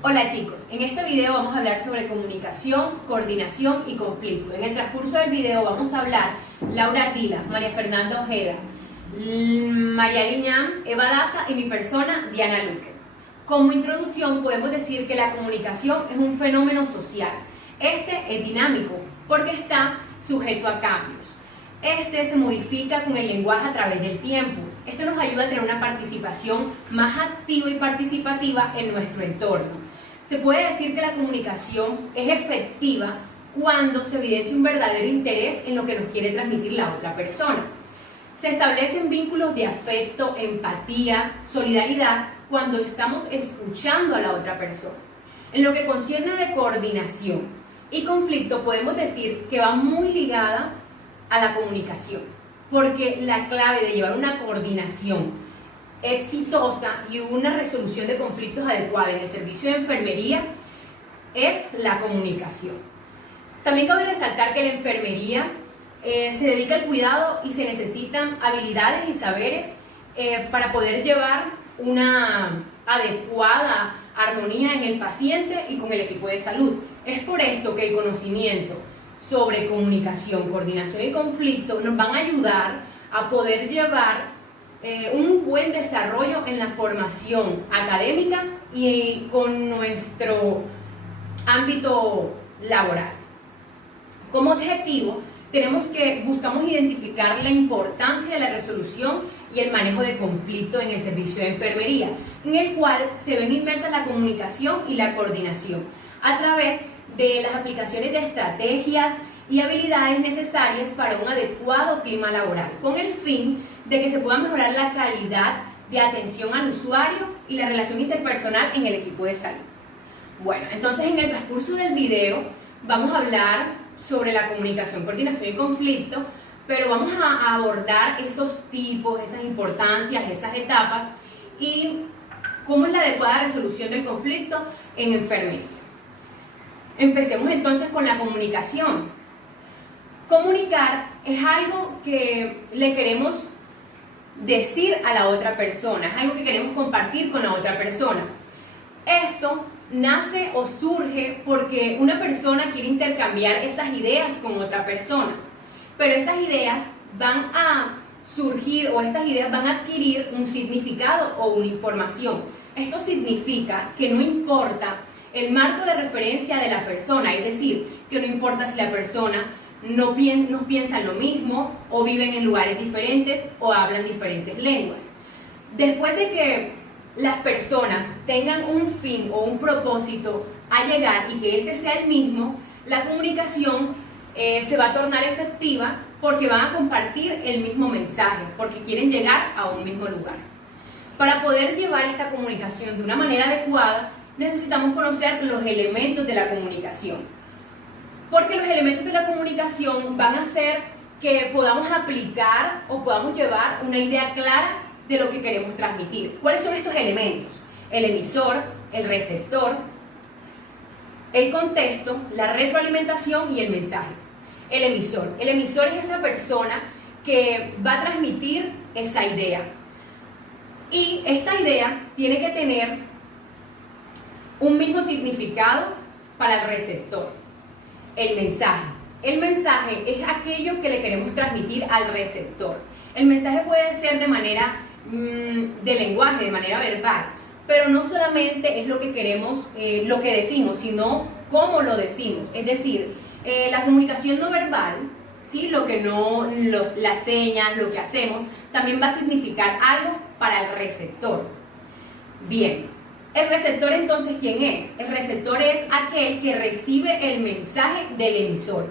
Hola chicos, en este video vamos a hablar sobre comunicación, coordinación y conflicto. En el transcurso del video vamos a hablar Laura Ardila, María Fernanda Ojeda, María Liñán, Eva Daza y mi persona, Diana Luque. Como introducción podemos decir que la comunicación es un fenómeno social. Este es dinámico porque está sujeto a cambios. Este se modifica con el lenguaje a través del tiempo. Esto nos ayuda a tener una participación más activa y participativa en nuestro entorno. Se puede decir que la comunicación es efectiva cuando se evidencia un verdadero interés en lo que nos quiere transmitir la otra persona. Se establecen vínculos de afecto, empatía, solidaridad cuando estamos escuchando a la otra persona. En lo que concierne de coordinación y conflicto podemos decir que va muy ligada a la comunicación, porque la clave de llevar una coordinación exitosa y una resolución de conflictos adecuada en el servicio de enfermería es la comunicación. También cabe resaltar que la enfermería se dedica al cuidado y se necesitan habilidades y saberes para poder llevar una adecuada armonía en el paciente y con el equipo de salud. Es por esto que el conocimiento sobre comunicación, coordinación y conflicto nos van a ayudar a poder llevar un buen desarrollo en la formación académica y con nuestro ámbito laboral. Como objetivo, buscamos identificar la importancia de la resolución y el manejo de conflictos en el servicio de enfermería, en el cual se ven inmersas la comunicación y la coordinación a través de las aplicaciones de estrategias y habilidades necesarias para un adecuado clima laboral, con el fin de que se pueda mejorar la calidad de atención al usuario y la relación interpersonal en el equipo de salud. Bueno, entonces en el transcurso del video vamos a hablar sobre la comunicación, coordinación y conflicto, pero vamos a abordar esos tipos, esas importancias, esas etapas y cómo es la adecuada resolución del conflicto en enfermería. Empecemos entonces con la comunicación. Comunicar es algo que le queremos decir a la otra persona, es algo que queremos compartir con la otra persona. Esto nace o surge porque una persona quiere intercambiar esas ideas con otra persona, pero esas ideas van a surgir o estas ideas van a adquirir un significado o una información. Esto significa que no importa el marco de referencia de la persona, es decir, que no importa si la persona no piensan lo mismo o viven en lugares diferentes o hablan diferentes lenguas. Después de que las personas tengan un fin o un propósito a llegar y que este sea el mismo, la comunicación se va a tornar efectiva porque van a compartir el mismo mensaje, porque quieren llegar a un mismo lugar. Para poder llevar esta comunicación de una manera adecuada, necesitamos conocer los elementos de la comunicación. Porque los elementos de la comunicación van a hacer que podamos aplicar o podamos llevar una idea clara de lo que queremos transmitir. ¿Cuáles son estos elementos? El emisor, el receptor, el contexto, la retroalimentación y el mensaje. El emisor es esa persona que va a transmitir esa idea. Y esta idea tiene que tener un mismo significado para el receptor. El mensaje es aquello que le queremos transmitir al receptor. El mensaje puede ser de manera de lenguaje, de manera verbal, pero no solamente es lo que queremos, lo que decimos, sino cómo lo decimos. Es decir, la comunicación no verbal, ¿sí? Las señas, lo que hacemos, también va a significar algo para el receptor. Bien. ¿El receptor entonces quién es? El receptor es aquel que recibe el mensaje del emisor.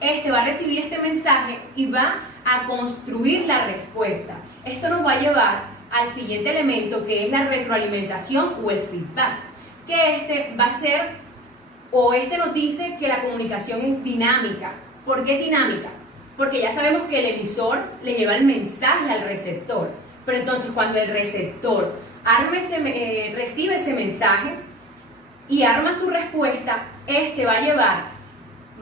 Este va a recibir este mensaje y va a construir la respuesta. Esto nos va a llevar al siguiente elemento, que es la retroalimentación o el feedback. Que este va a ser, o este nos dice que la comunicación es dinámica. ¿Por qué dinámica? Porque ya sabemos que el emisor le lleva el mensaje al receptor. Pero entonces cuando el receptor recibe ese mensaje y arma su respuesta, este va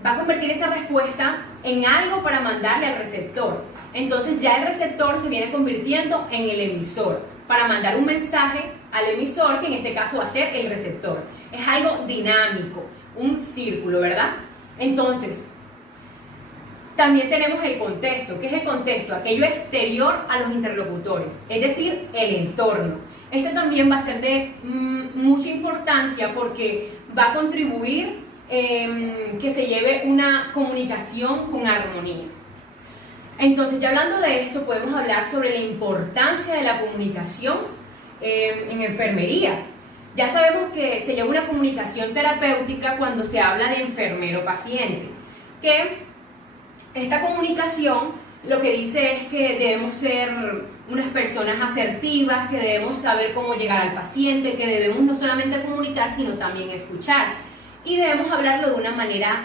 a convertir esa respuesta en algo para mandarle al receptor. Entonces ya el receptor se viene convirtiendo en el emisor para mandar un mensaje al emisor, que en este caso va a ser el receptor. es algo dinámico, un círculo, ¿verdad? Entonces, también tenemos el contexto. ¿Qué es el contexto? Aquello exterior a los interlocutores, es decir, el entorno. Este también va a ser de mucha importancia porque va a contribuir que se lleve una comunicación con armonía. Entonces, ya hablando de esto, podemos hablar sobre la importancia de la comunicación en enfermería. Ya sabemos que se lleva una comunicación terapéutica cuando se habla de enfermero-paciente, que esta comunicación lo que dice es que debemos ser unas personas asertivas, que debemos saber cómo llegar al paciente, que debemos no solamente comunicar, sino también escuchar. Y debemos hablarlo de una manera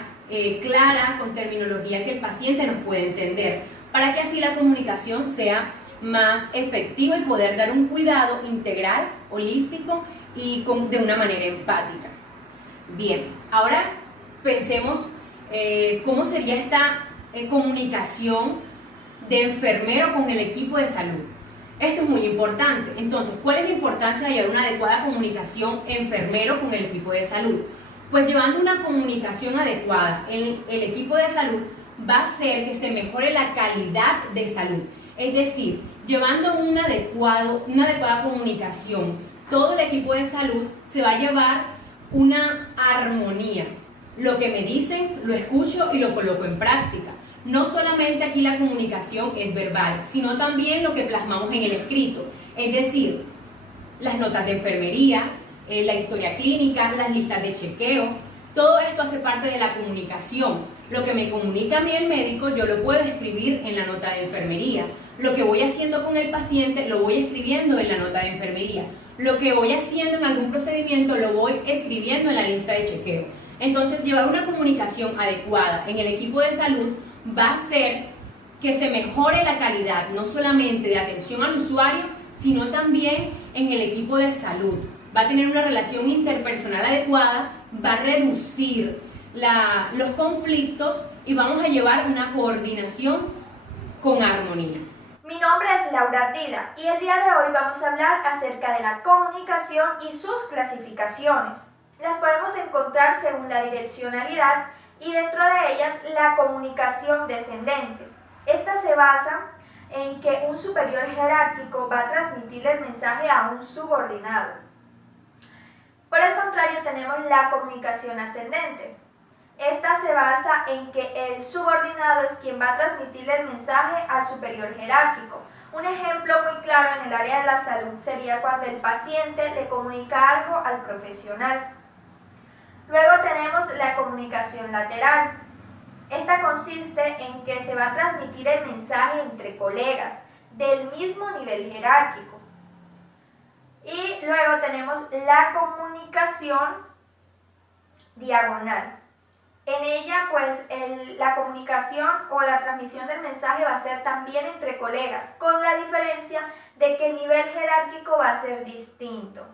clara, con terminología que el paciente nos pueda entender, para que así la comunicación sea más efectiva y poder dar un cuidado integral, holístico y de una manera empática. Bien, ahora pensemos cómo sería esta comunicación de enfermero con el equipo de salud. Esto es muy importante. Entonces, ¿cuál es la importancia de llevar una adecuada comunicación enfermero con el equipo de salud? Pues llevando una comunicación adecuada, el equipo de salud va a hacer que se mejore la calidad de salud. Es decir, llevando una adecuada comunicación, todo el equipo de salud se va a llevar una armonía. Lo que me dicen, lo escucho y lo coloco en práctica. No solamente aquí la comunicación es verbal, sino también lo que plasmamos en el escrito. Es decir, las notas de enfermería, la historia clínica, las listas de chequeo, todo esto hace parte de la comunicación. Lo que me comunica a mí el médico, yo lo puedo escribir en la nota de enfermería. Lo que voy haciendo con el paciente, lo voy escribiendo en la nota de enfermería. Lo que voy haciendo en algún procedimiento, lo voy escribiendo en la lista de chequeo. Entonces, llevar una comunicación adecuada en el equipo de salud va a hacer que se mejore la calidad, no solamente de atención al usuario, sino también en el equipo de salud. Va a tener una relación interpersonal adecuada, va a reducir los conflictos y vamos a llevar una coordinación con armonía. Mi nombre es Laura Ardila y el día de hoy vamos a hablar acerca de la comunicación y sus clasificaciones. Las podemos encontrar según la direccionalidad y dentro de ellas la comunicación descendente. Esta se basa en que un superior jerárquico va a transmitirle el mensaje a un subordinado. Por el contrario, tenemos la comunicación ascendente. Esta se basa en que el subordinado es quien va a transmitirle el mensaje al superior jerárquico. Un ejemplo muy claro en el área de la salud sería cuando el paciente le comunica algo al profesional. Luego tenemos la comunicación lateral. Esta consiste en que se va a transmitir el mensaje entre colegas del mismo nivel jerárquico. Y luego tenemos la comunicación diagonal. En ella, pues, la comunicación o la transmisión del mensaje va a ser también entre colegas, con la diferencia de que el nivel jerárquico va a ser distinto.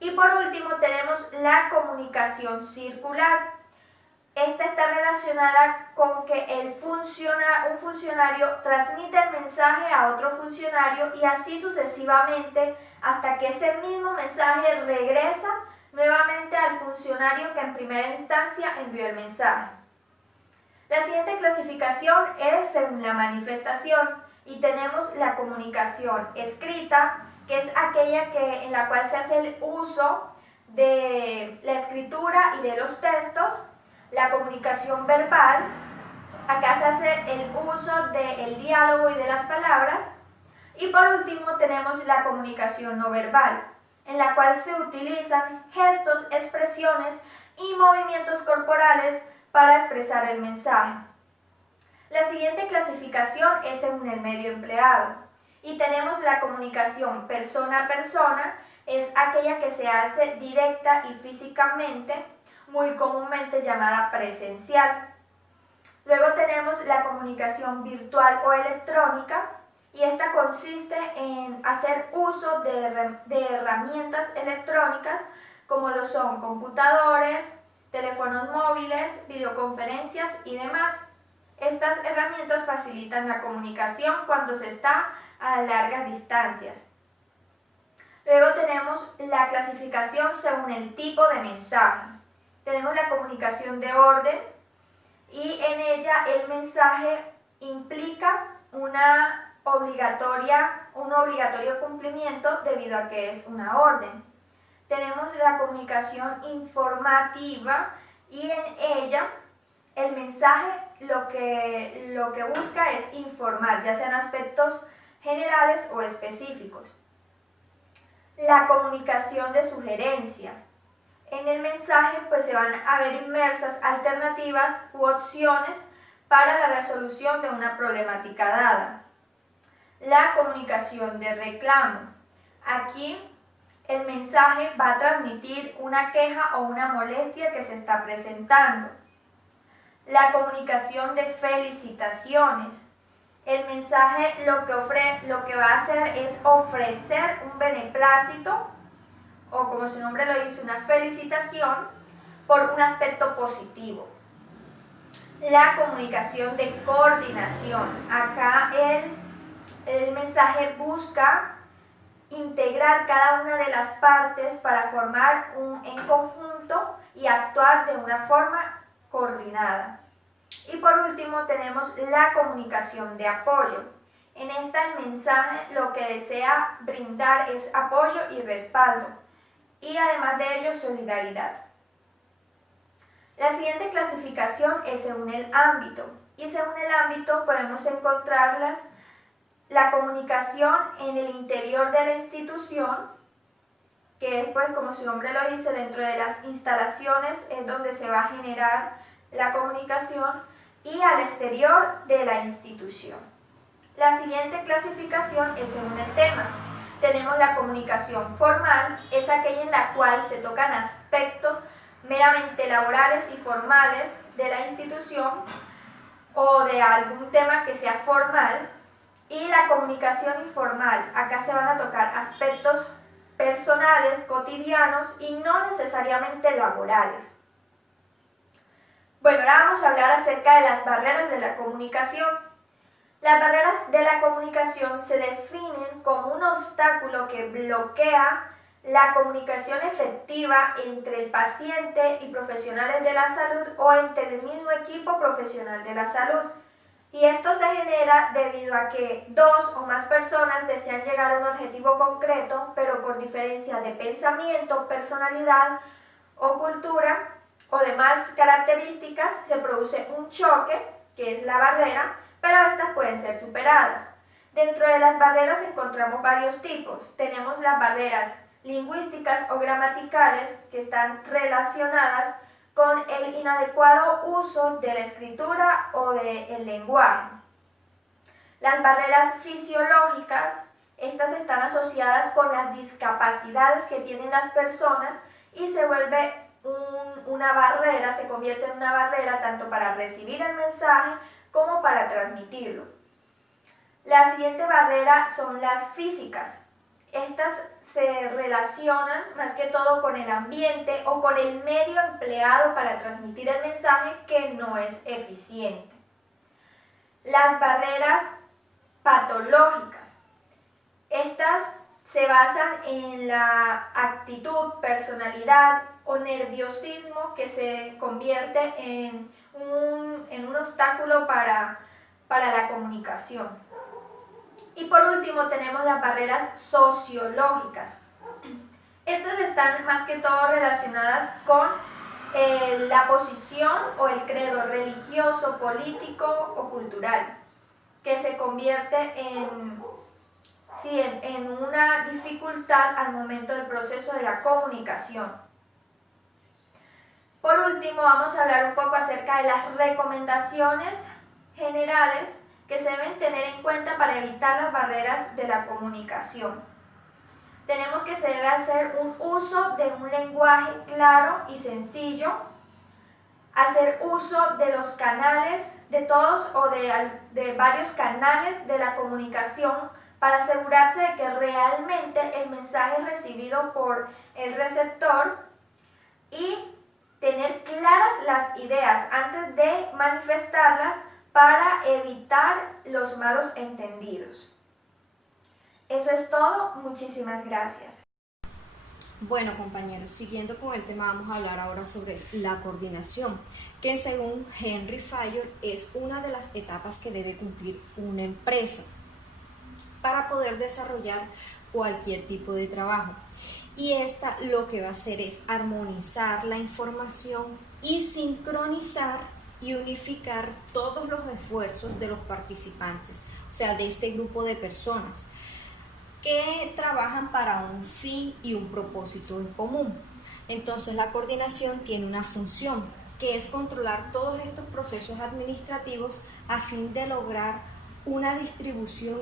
Y por último tenemos la comunicación circular. Esta está relacionada con que un funcionario transmite el mensaje a otro funcionario y así sucesivamente hasta que ese mismo mensaje regresa nuevamente al funcionario que en primera instancia envió el mensaje. La siguiente clasificación es según la manifestación y tenemos la comunicación escrita, que es aquella en la cual se hace el uso de la escritura y de los textos. La comunicación verbal, acá se hace el uso del diálogo y de las palabras. Y por último tenemos la comunicación no verbal, en la cual se utilizan gestos, expresiones y movimientos corporales para expresar el mensaje. La siguiente clasificación es según el medio empleado y tenemos la comunicación persona a persona, es aquella que se hace directa y físicamente, muy comúnmente llamada presencial. Luego tenemos la comunicación virtual o electrónica y esta consiste en hacer uso de herramientas electrónicas como lo son computadores, teléfonos móviles, videoconferencias y demás. Estas herramientas facilitan la comunicación cuando se está a largas distancias. Luego tenemos la clasificación según el tipo de mensaje. Tenemos la comunicación de orden y en ella el mensaje implica un obligatorio cumplimiento debido a que es una orden. Tenemos la comunicación informativa y en ella el mensaje lo que busca es informar, ya sean aspectos generales o específicos. La comunicación de sugerencia. En el mensaje pues se van a ver inmersas alternativas u opciones para la resolución de una problemática dada. La comunicación de reclamo. Aquí el mensaje va a transmitir una queja o una molestia que se está presentando. La comunicación de felicitaciones. El mensaje lo que va a hacer es ofrecer un beneplácito o, como su nombre lo dice, una felicitación por un aspecto positivo. La comunicación de coordinación. Acá el mensaje busca integrar cada una de las partes para formar en conjunto y actuar de una forma coordinada. Y por último tenemos la comunicación de apoyo. En esta el mensaje lo que desea brindar es apoyo y respaldo, y además de ello solidaridad. La siguiente clasificación es según el ámbito, y según el ámbito podemos encontrarlas la comunicación en el interior de la institución, que es, pues, como su nombre lo dice, dentro de las instalaciones es donde se va a generar la comunicación, y al exterior de la institución. La siguiente clasificación es según el tema. Tenemos la comunicación formal, es aquella en la cual se tocan aspectos meramente laborales y formales de la institución o de algún tema que sea formal. Y la comunicación informal, acá se van a tocar aspectos personales, cotidianos y no necesariamente laborales. Bueno, ahora vamos a hablar acerca de las barreras de la comunicación. Las barreras de la comunicación se definen como un obstáculo que bloquea la comunicación efectiva entre el paciente y profesionales de la salud o entre el mismo equipo profesional de la salud. Y esto se genera debido a que dos o más personas desean llegar a un objetivo concreto, pero por diferencia de pensamiento, personalidad o cultura o demás características se produce un choque, que es la barrera, pero estas pueden ser superadas. Dentro de las barreras encontramos varios tipos. Tenemos las barreras lingüísticas o gramaticales, que están relacionadas con el inadecuado uso de la escritura o del lenguaje. Las barreras fisiológicas, estas están asociadas con las discapacidades que tienen las personas y se vuelve una barrera, se convierte en una barrera tanto para recibir el mensaje como para transmitirlo. La siguiente barrera son las físicas. Estas se relacionan más que todo con el ambiente o con el medio empleado para transmitir el mensaje, que no es eficiente. Las barreras patológicas. Estas se basan en la actitud, personalidad o nerviosismo que se convierte en un obstáculo para la comunicación. Y por último tenemos las barreras sociológicas. Estas están más que todo relacionadas con la posición o el credo religioso, político o cultural, que se convierte en una dificultad al momento del proceso de la comunicación. Por último, vamos a hablar un poco acerca de las recomendaciones generales que se deben tener en cuenta para evitar las barreras de la comunicación. Tenemos que se debe hacer un uso de un lenguaje claro y sencillo, hacer uso de los canales, de todos o de varios canales de la comunicación para asegurarse de que realmente el mensaje es recibido por el receptor y tener claras las ideas antes de manifestarlas para evitar los malos entendidos. Eso es todo, muchísimas gracias. Bueno, compañeros, siguiendo con el tema, vamos a hablar ahora sobre la coordinación, que según Henry Fayol es una de las etapas que debe cumplir una empresa para poder desarrollar cualquier tipo de trabajo. Y esta lo que va a hacer es armonizar la información y sincronizar y unificar todos los esfuerzos de los participantes, o sea, de este grupo de personas que trabajan para un fin y un propósito en común. Entonces la coordinación tiene una función, que es controlar todos estos procesos administrativos a fin de lograr una distribución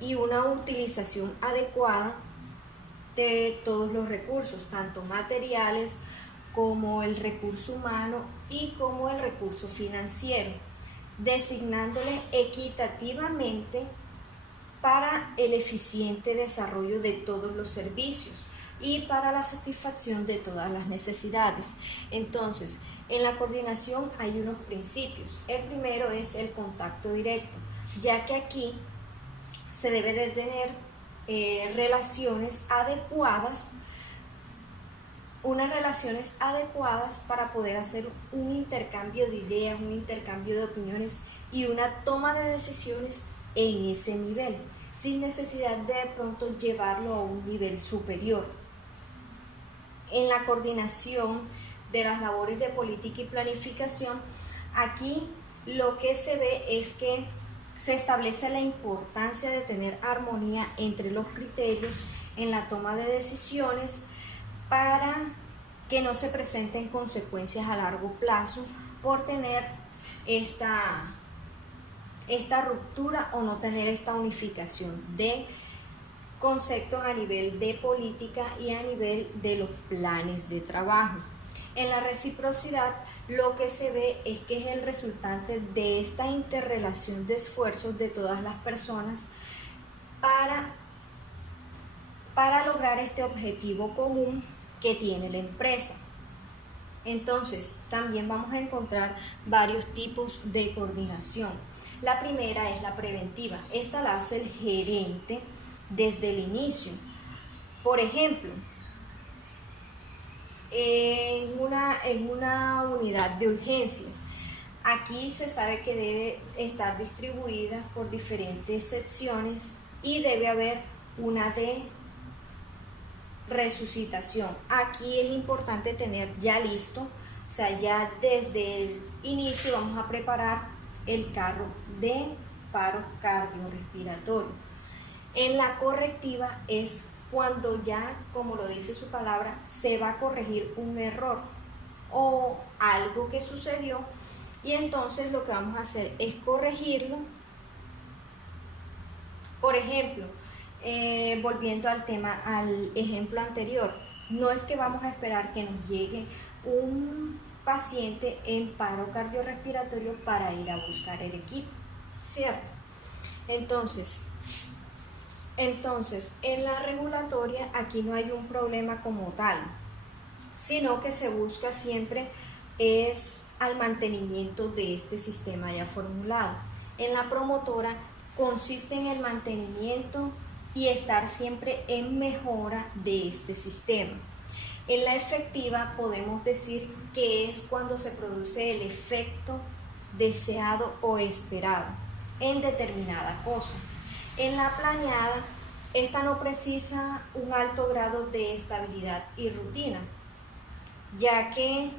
y una utilización adecuada de todos los recursos, tanto materiales como el recurso humano y como el recurso financiero, designándole equitativamente para el eficiente desarrollo de todos los servicios y para la satisfacción de todas las necesidades. Entonces, en la coordinación hay unos principios. El primero es el contacto directo, ya que aquí se debe de tener relaciones adecuadas, unas relaciones adecuadas para poder hacer un intercambio de ideas, un intercambio de opiniones y una toma de decisiones en ese nivel, sin necesidad de pronto llevarlo a un nivel superior. En la coordinación de las labores de política y planificación, aquí lo que se ve es que se establece la importancia de tener armonía entre los criterios en la toma de decisiones para que no se presenten consecuencias a largo plazo por tener esta ruptura o no tener esta unificación de conceptos a nivel de política y a nivel de los planes de trabajo. En la reciprocidad lo que se ve es que es el resultante de esta interrelación de esfuerzos de todas las personas para lograr este objetivo común que tiene la empresa. Entonces, también vamos a encontrar varios tipos de coordinación. La primera es la preventiva. Esta la hace el gerente desde el inicio. Por ejemplo, en una unidad de urgencias, aquí se sabe que debe estar distribuida por diferentes secciones y debe haber una de resucitación. Aquí es importante tener ya listo, o sea, ya desde el inicio vamos a preparar el carro de paro cardiorrespiratorio. En la correctiva es cuando ya, como lo dice su palabra, se va a corregir un error o algo que sucedió y entonces lo que vamos a hacer es corregirlo. Por ejemplo, volviendo al tema, al ejemplo anterior, no es que vamos a esperar que nos llegue un paciente en paro cardiorrespiratorio para ir a buscar el equipo, ¿cierto? Entonces, en la regulatoria aquí no hay un problema como tal, sino que se busca siempre es al mantenimiento de este sistema ya formulado. En la promotora consiste en el mantenimiento y estar siempre en mejora de este sistema. En la efectiva podemos decir que es cuando se produce el efecto deseado o esperado en determinada cosa. En la planeada, esta no precisa un alto grado de estabilidad y rutina, ya que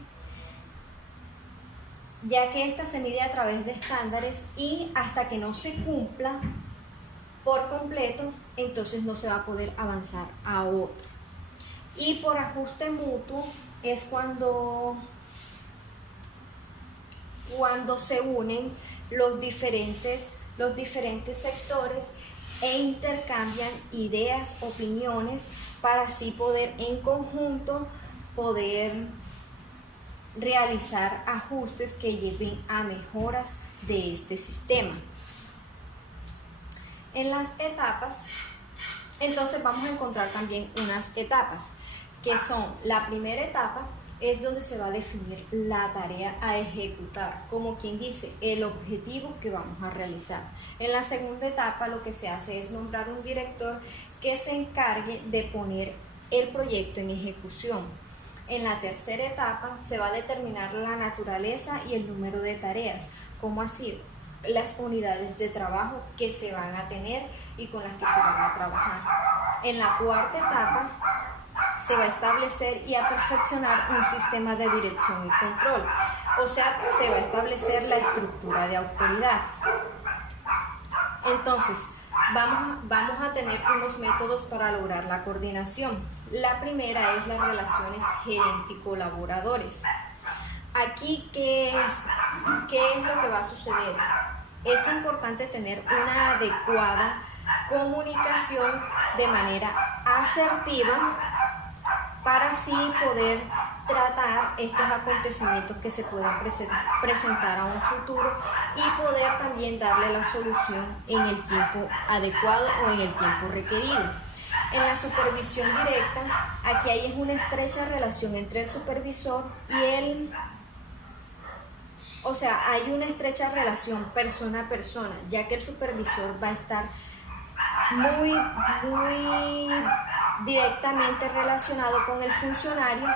esta se mide a través de estándares y hasta que no se cumpla por completo, entonces no se va a poder avanzar a otra. Y por ajuste mutuo es cuando se unen los diferentes sectores e intercambian ideas, opiniones, para así poder en conjunto realizar ajustes que lleven a mejoras de este sistema. En las etapas, entonces vamos a encontrar también unas etapas, que son la primera etapa, es donde se va a definir la tarea a ejecutar, como quien dice, el objetivo que vamos a realizar. En la segunda etapa lo que se hace es nombrar un director que se encargue de poner el proyecto en ejecución. En la tercera etapa se va a determinar la naturaleza y el número de tareas, como así las unidades de trabajo que se van a tener y con las que se van a trabajar. En la cuarta etapa se va a establecer y a perfeccionar un sistema de dirección y control, o sea, se va a establecer la estructura de autoridad. Entonces, vamos a tener unos métodos para lograr la coordinación. La primera es las relaciones gerente y colaboradores. Aquí, ¿qué es lo que va a suceder? Es importante tener una adecuada comunicación de manera asertiva para así poder tratar estos acontecimientos que se puedan presentar a un futuro y poder también darle la solución en el tiempo adecuado o en el tiempo requerido. En la supervisión directa, aquí hay una estrecha relación entre el supervisor y hay una estrecha relación persona a persona, ya que el supervisor va a estar muy directamente relacionado con el funcionario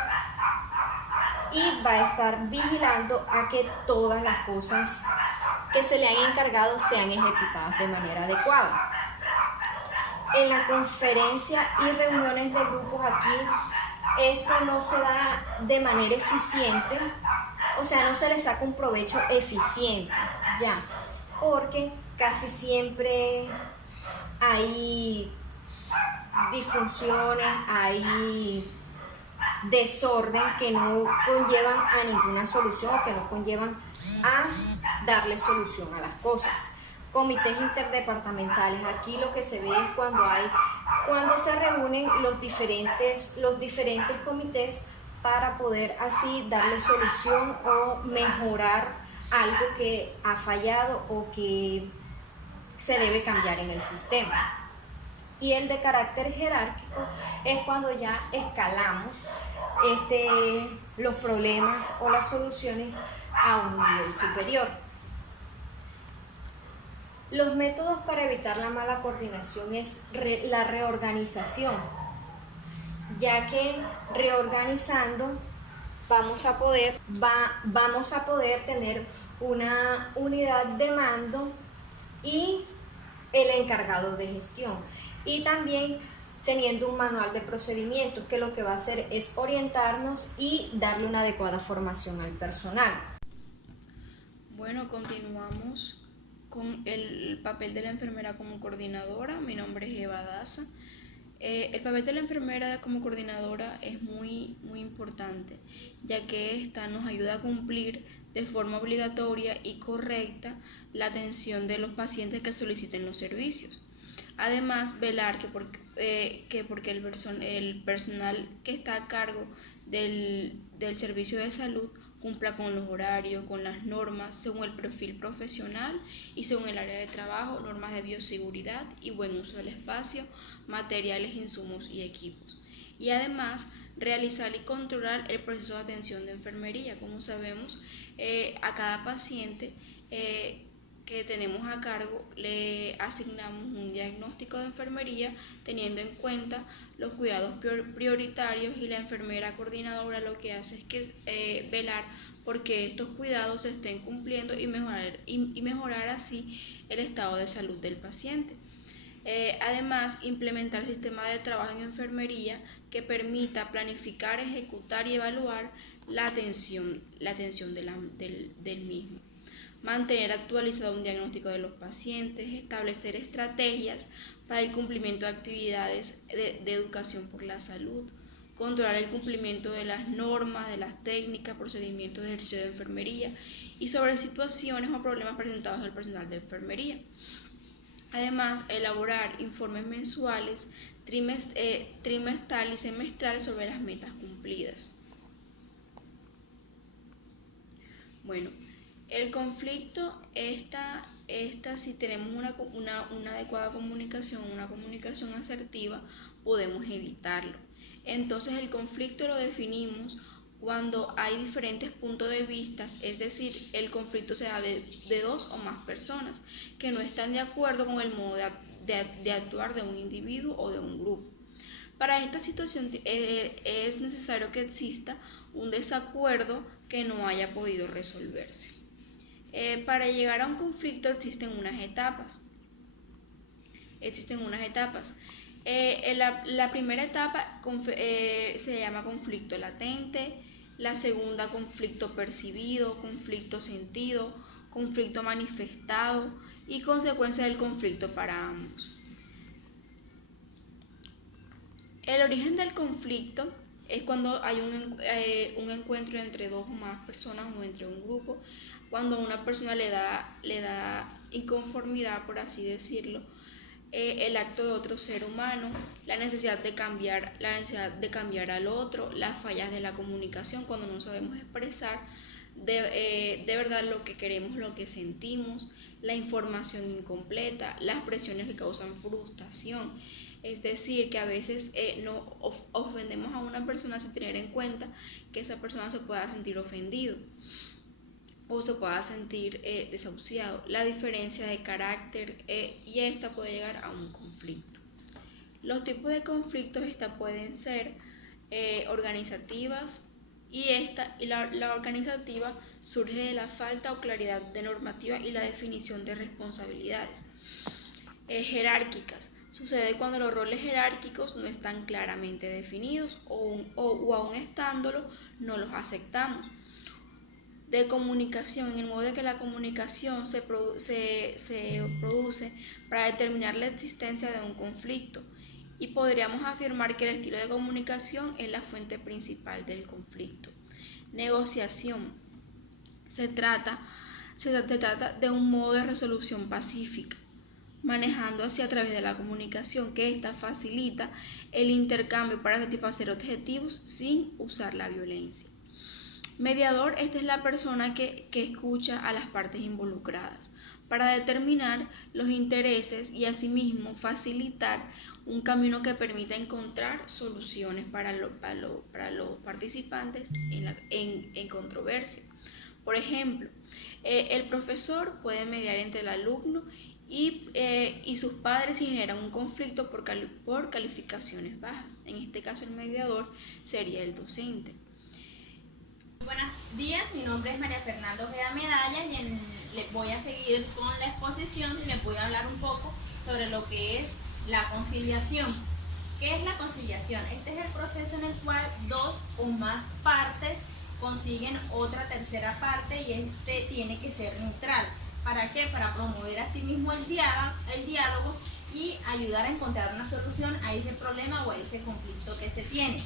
y va a estar vigilando a que todas las cosas que se le han encargado sean ejecutadas de manera adecuada. En la conferencia y reuniones de grupos aquí, esto no se da de manera eficiente, o sea, no se le saca un provecho eficiente, ya, porque casi siempre hay disfunciones, hay desorden que no conllevan a ninguna solución o que no conllevan a darle solución a las cosas. Comités interdepartamentales, aquí lo que se ve es cuando se reúnen los diferentes comités para poder así darle solución o mejorar algo que ha fallado o que se debe cambiar en el sistema. Y el de carácter jerárquico es cuando ya escalamos los problemas o las soluciones a un nivel superior. Los métodos para evitar la mala coordinación es la reorganización, ya que reorganizando vamos a poder tener una unidad de mando y el encargado de gestión, y también teniendo un manual de procedimientos que lo que va a hacer es orientarnos y darle una adecuada formación al personal. Bueno, continuamos con el papel de la enfermera como coordinadora. Mi nombre es Eva Daza. El papel de la enfermera como coordinadora es muy importante, ya que esta nos ayuda a cumplir de forma obligatoria y correcta la atención de los pacientes que soliciten los servicios. Además, velar que porque el personal que está a cargo del servicio de salud cumpla con los horarios, con las normas, según el perfil profesional y según el área de trabajo, normas de bioseguridad y buen uso del espacio, materiales, insumos y equipos. Y además, realizar y controlar el proceso de atención de enfermería. Como sabemos, a cada paciente que tenemos a cargo le asignamos un diagnóstico de enfermería teniendo en cuenta los cuidados prioritarios, y la enfermera coordinadora lo que hace es que velar porque estos cuidados se estén cumpliendo y mejorar así el estado de salud del paciente. Además, implementar el sistema de trabajo en enfermería que permita planificar, ejecutar y evaluar la atención del mismo. Mantener actualizado un diagnóstico de los pacientes, establecer estrategias para el cumplimiento de actividades de educación por la salud, controlar el cumplimiento de las normas, de las técnicas, procedimientos de ejercicio de enfermería y sobre situaciones o problemas presentados al personal de enfermería. Además, elaborar informes mensuales, trimestral y semestral sobre las metas cumplidas. Bueno, el conflicto, si tenemos una adecuada comunicación, una comunicación asertiva, podemos evitarlo. Entonces, el conflicto lo definimos cuando hay diferentes puntos de vista, es decir, el conflicto se da de dos o más personas que no están de acuerdo con el modo de actuar de un individuo o de un grupo. Para esta situación es necesario que exista un desacuerdo que no haya podido resolverse. Para llegar a un conflicto existen unas etapas. La primera etapa se llama conflicto latente, la segunda conflicto percibido, conflicto sentido, conflicto manifestado y consecuencia del conflicto para ambos. El origen del conflicto es cuando hay un encuentro entre dos o más personas o entre un grupo, cuando a una persona le da inconformidad, por así decirlo, el acto de otro ser humano, la necesidad de cambiar al otro, las fallas de la comunicación, cuando no sabemos expresar de verdad lo que queremos, lo que sentimos, la información incompleta, las presiones que causan frustración. Es decir, que a veces no ofendemos a una persona sin tener en cuenta que esa persona se pueda sentir ofendido o se pueda sentir desahuciado. La diferencia de carácter y esta puede llegar a un conflicto. Los tipos de conflictos pueden ser organizativas y la organizativa surge de la falta o claridad de normativa y la definición de responsabilidades. Jerárquicas. Sucede cuando los roles jerárquicos no están claramente definidos o aún estándolo no los aceptamos. De comunicación, en el modo de que la comunicación se produce para determinar la existencia de un conflicto, y podríamos afirmar que el estilo de comunicación es la fuente principal del conflicto. Negociación. Se trata de un modo de resolución pacífica, manejando así a través de la comunicación, que ésta facilita el intercambio para satisfacer objetivos sin usar la violencia. Mediador, esta es la persona que escucha a las partes involucradas para determinar los intereses y asimismo facilitar un camino que permita encontrar soluciones para los participantes en controversia. Por ejemplo, el profesor puede mediar entre el alumno y sus padres si generan un conflicto por calificaciones bajas. En este caso el mediador sería el docente. Buenos días, mi nombre es María Fernanda Ojeda Medalla y les voy a seguir con la exposición y les voy a hablar un poco sobre lo que es la conciliación. ¿Qué es la conciliación? Este es el proceso en el cual dos o más partes consiguen otra tercera parte y este tiene que ser neutral. ¿Para qué? Para promover a sí mismo el diálogo y ayudar a encontrar una solución a ese problema o a ese conflicto que se tiene.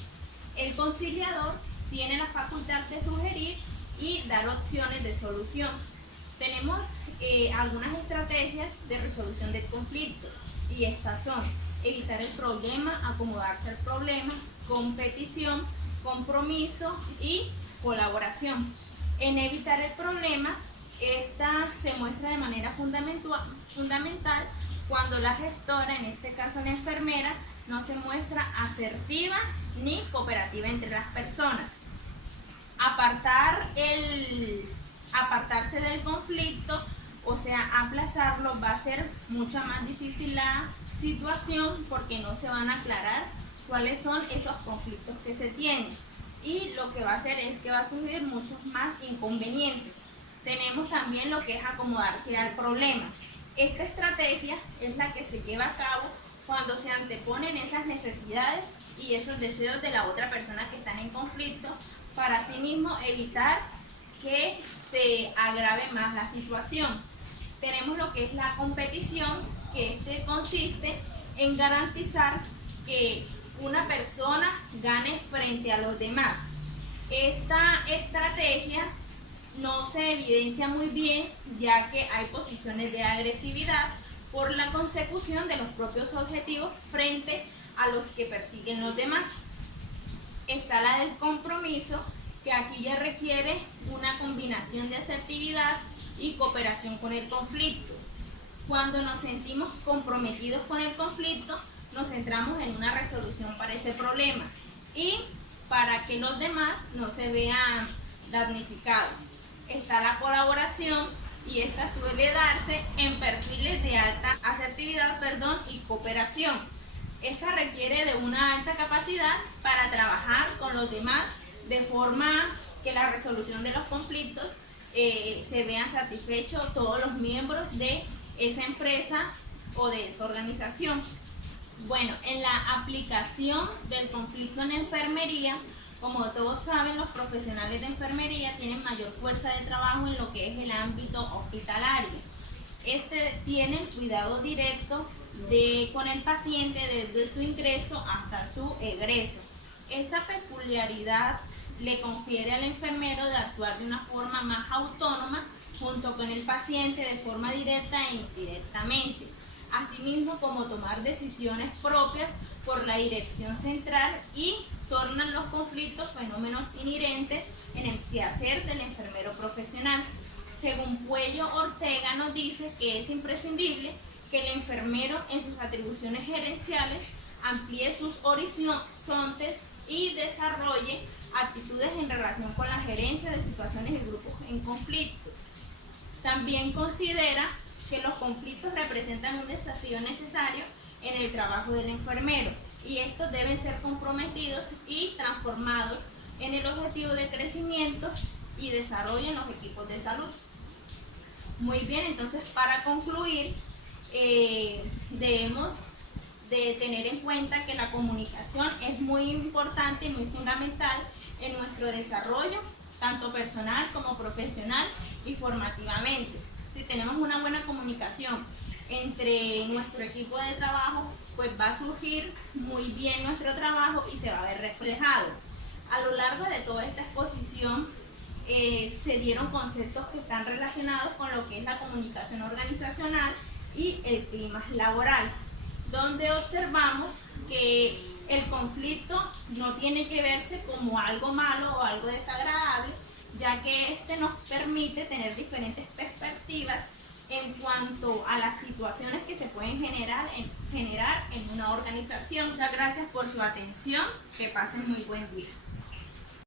El conciliador tiene la facultad de sugerir y dar opciones de solución. Tenemos algunas estrategias de resolución del conflicto y estas son evitar el problema, acomodarse al problema, competición, compromiso y colaboración. En evitar el problema, esta se muestra de manera fundamental cuando la gestora, en este caso la enfermera, no se muestra asertiva ni cooperativa entre las personas. Apartarse del conflicto, o sea, aplazarlo, va a ser mucho más difícil la situación porque no se van a aclarar cuáles son esos conflictos que se tienen y lo que va a hacer es que va a surgir muchos más inconvenientes. Tenemos también lo que es acomodarse al problema. Esta estrategia es la que se lleva a cabo cuando se anteponen esas necesidades y esos deseos de la otra persona que están en conflicto para así mismo evitar que se agrave más la situación. Tenemos lo que es la competición, que consiste en garantizar que una persona gane frente a los demás. Esta estrategia no se evidencia muy bien ya que hay posiciones de agresividad por la consecución de los propios objetivos frente a los que persiguen los demás. Está la del compromiso, que aquí ya requiere una combinación de asertividad y cooperación con el conflicto. Cuando nos sentimos comprometidos con el conflicto, nos centramos en una resolución para ese problema y para que los demás no se vean damnificados. Está la colaboración y esta suele darse en perfiles de alta asertividad y cooperación. Esta requiere de una alta capacidad para trabajar con los demás de forma que la resolución de los conflictos se vean satisfechos todos los miembros de esa empresa o de esa organización. Bueno, en la aplicación del conflicto en enfermería, como todos saben, los profesionales de enfermería tienen mayor fuerza de trabajo en lo que es el ámbito hospitalario. Tienen cuidado directo con el paciente desde su ingreso hasta su egreso. Esta peculiaridad le confiere al enfermero de actuar de una forma más autónoma junto con el paciente de forma directa e indirectamente, asimismo como tomar decisiones propias por la dirección central, y tornan los conflictos fenómenos inherentes en el quehacer del enfermero profesional. Según Puello Ortega nos dice que es imprescindible que el enfermero en sus atribuciones gerenciales amplíe sus horizontes y desarrolle actitudes en relación con la gerencia de situaciones y grupos en conflicto. También considera que los conflictos representan un desafío necesario en el trabajo del enfermero, y estos deben ser comprometidos y transformados en el objetivo de crecimiento y desarrollo en los equipos de salud. Muy bien, entonces para concluir, debemos de tener en cuenta que la comunicación es muy importante y muy fundamental en nuestro desarrollo, tanto personal como profesional y formativamente. Si tenemos una buena comunicación entre nuestro equipo de trabajo, pues va a surgir muy bien nuestro trabajo y se va a ver reflejado. A lo largo de toda esta exposición se dieron conceptos que están relacionados con lo que es la comunicación organizacional y el clima laboral, donde observamos que el conflicto no tiene que verse como algo malo o algo desagradable, ya que este nos permite tener diferentes perspectivas en cuanto a las situaciones que se pueden generar en una organización. Muchas gracias por su atención, que pasen muy buen día.